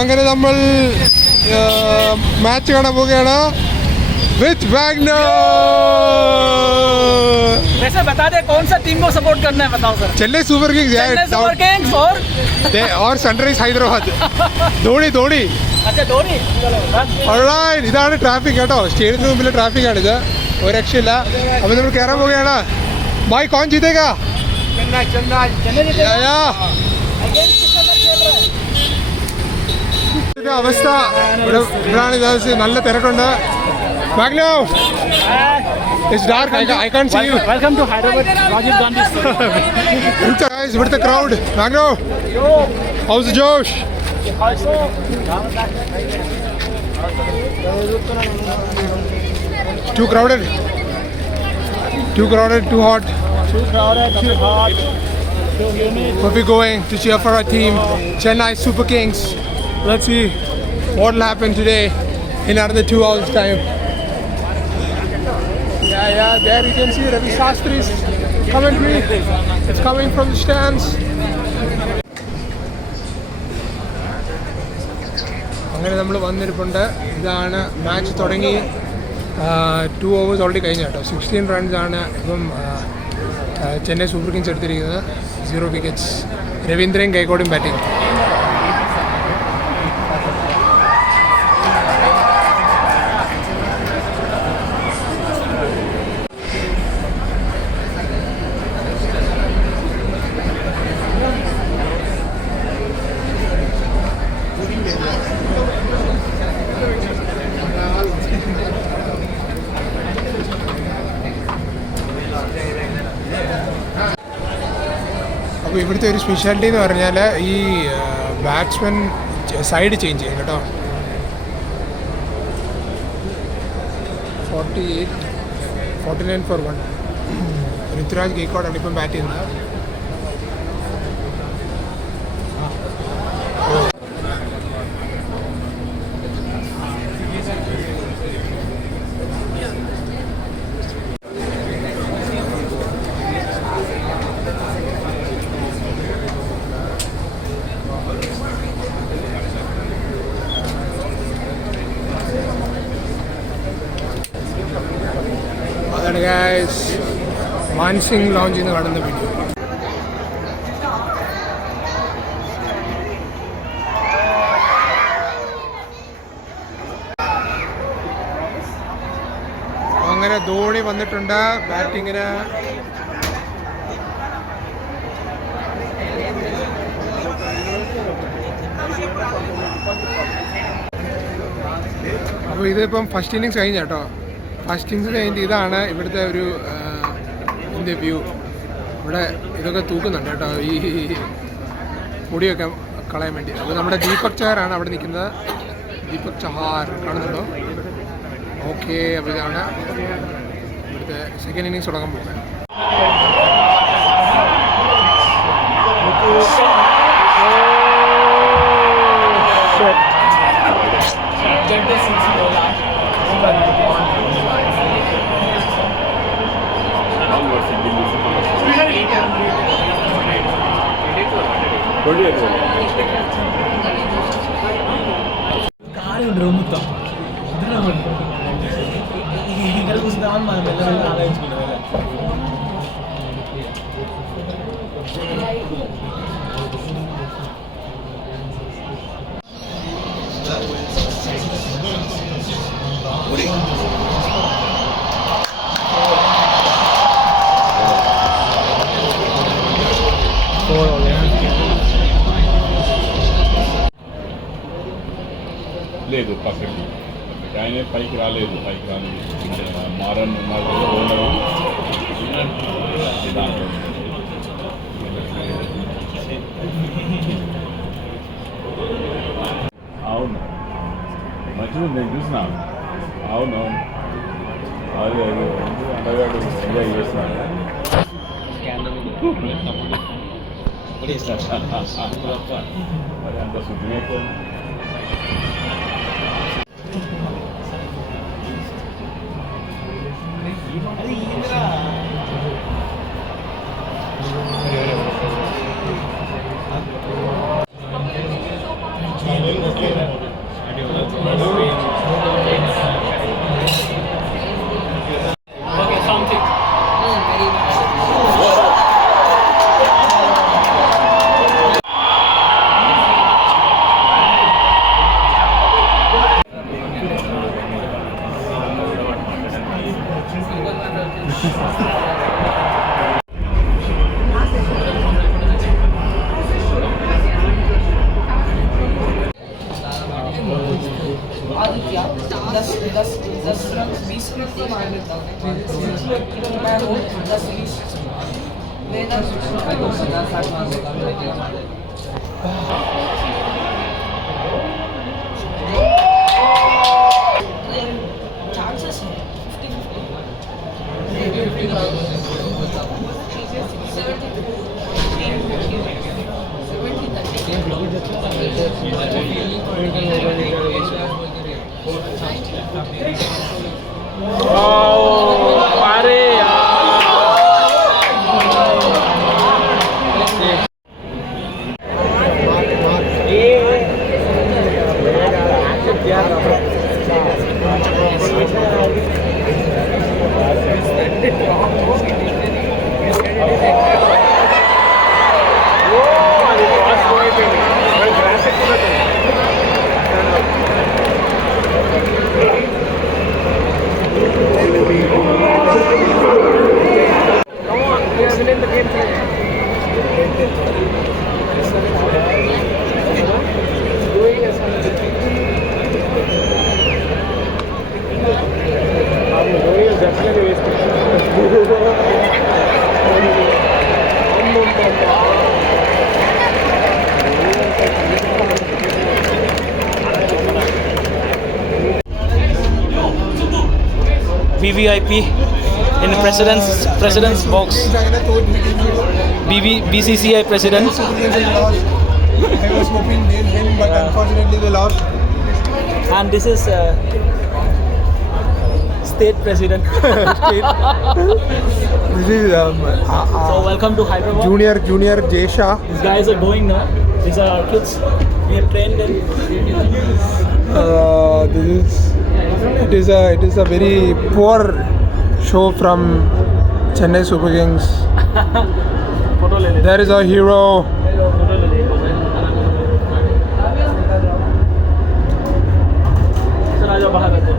അങ്ങനെ നമ്മൾ മാച്ച് കാണാൻ പോവുകയാണ് വിത്ത് വാഗ്നർ. वैसे बता दे कौन सा टीम को सपोर्ट करना है, बताओ सर. चेन्नई सुपर किंग्स और സൺറൈസ് ഹൈദരാബാദ്. ധോണി. अच्छा धोनी. ഓൾറൈറ്റ്, ഇതാണ് ട്രാഫിക് കേട്ടോ. സ്റ്റേഡിയത്തിന് മുമ്പിലെ ട്രാഫിക്കാണിത്, ഒരു രക്ഷയില്ല. അപ്പോൾ നമ്മൾ കയറാൻ പോവുകയാണ്. ഭായ് കോൺ ജീതേഗാ? അവസ്ഥ ഇവിടാണ്. നല്ല തിരക്കുണ്ട്. Magno, it's dark. I can't see you. Welcome to Hyderabad, Rajiv Gandhi Stadium. Guys, with the crowd. Magno, how's the Josh? Too crowded. Too hot. Too humid. But we're going to cheer for our team, Chennai Super Kings. Let's see what will happen today in another 2 hours time. Yeah, there you can see Ravi Shastri's commentary. It's coming from the stands. അങ്ങനെ നമ്മൾ വന്നിരിപ്പുണ്ട്. ഇതാണ് മാച്ച് തുടങ്ങി 2 hours already കഴിഞ്ഞ കേട്ടോ. 16 റൺസാണ് ഇപ്പം Chennai super Kings എടുത്തിരിക്കുന്നത്. 0 വിക്കറ്റ്സ്. രവീന്ദ്രൻ ഗൈക്കോടും ബാറ്റിംഗ്. അപ്പോൾ ഇവിടുത്തെ ഒരു സ്പെഷ്യാലിറ്റി എന്ന് പറഞ്ഞാൽ ഈ ബാറ്റ്സ്മാൻ സൈഡ് ചേഞ്ച് ചെയ്യും കേട്ടോ. 49 for 1. ഋതുരാജ് ഗെയ്ക്കോഡാണ് ഇപ്പം ബാറ്റ് ചെയ്യുന്നത്. അതാണ് ഗൈസ് മാൻസിംഗ് ലോഞ്ചിൽ നിന്ന് കാണുന്ന വീഡിയോ. അങ്ങനെ ധോണി വന്നിട്ടുണ്ട് ബാറ്റിങ്ങിന്. അപ്പോൾ ഇതിപ്പം ഫസ്റ്റ് ഇന്നിങ്സ് കഴിഞ്ഞ കേട്ടോ. ഫസ്റ്റ് ഇന്നിങ്സ് കഴിഞ്ഞിട്ട് ഇതാണ് ഇവിടുത്തെ ഒരു ഇതിൻ്റെ വ്യൂ. ഇവിടെ ഇതൊക്കെ തൂക്കുന്നുണ്ട് കേട്ടോ, ഈ പൊടിയൊക്കെ കളയാൻ വേണ്ടി. അപ്പോൾ നമ്മുടെ ദീപക് ചഹാറാണ് അവിടെ നിൽക്കുന്നത്. ദീപക് ചഹാർ കാണുന്നുണ്ടോ? ഓക്കെ, അപ്പോൾ ഇതാണ് ഇവിടുത്തെ സെക്കൻഡ് ഇന്നിങ്സ് തുടങ്ങാൻ പോകുന്നത്. లేదు పక్కకి ఆయన పైకి రాలేదు మారన్ ఉన్నారు ఓనరు అవును మంచిగా నేను చూసిన. అవునవును, అది అందగాడు ఎంజాయ్ చేస్తున్నాడు. మరి అంత శుద్ధిమైతే VVIP in the president's box. BCCI president. I was hoping they'll win, but unfortunately they lost. And this is state president. This is So welcome to Hyderabad. Junior Jesha. These guys are going now. These are our kids. We have trained them. It is a very poor show from Chennai Super Kings. Photo le le. There is our hero. Photo le le. चल आ जाओ बाहर आ जाओ.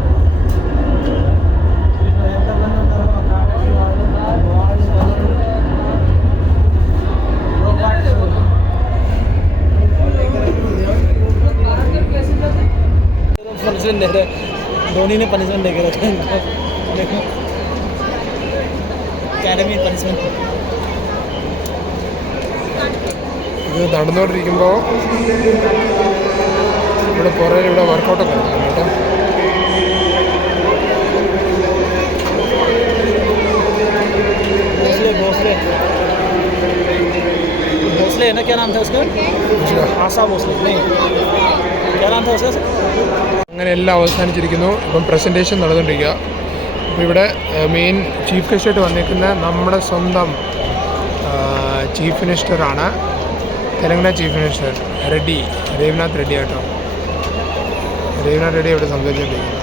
पनिशमेंट दे रहे धोनी ने पनिशमेंट दे के रखा है देखो അക്കാഡമി പനിഷ്മെന്റ് ഇത് നടന്നുകൊണ്ടിരിക്കുമ്പോൾ ഇവിടെ കുറേ ഇവിടെ വർക്കൗട്ടൊക്കെ നടക്കുന്നു കേട്ടോ. भोसले भोसले है ना क्या नाम था उसका आशा भोसले नहीं क्या नाम था उसका അങ്ങനെ എല്ലാം അവസാനിച്ചിരിക്കുന്നു. ഇപ്പം പ്രസൻറ്റേഷൻ നടന്നുകൊണ്ടിരിക്കുക. അപ്പോൾ ഇവിടെ മെയിൻ ചീഫ് ഗസ്റ്റായിട്ട് വന്നിരിക്കുന്ന നമ്മുടെ സ്വന്തം ചീഫ് മിനിസ്റ്ററാണ്, തെലങ്കാന ചീഫ് മിനിസ്റ്റർ രേവനാഥ് റെഡ്ഡി ആട്ടോ. രേവനാഥ് റെഡ്ഡി ഇവിടെ സംസാരിച്ചുകൊണ്ടിരിക്കുന്നു.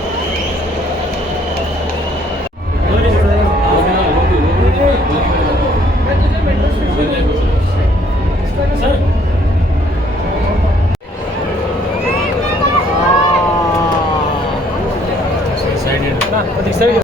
सर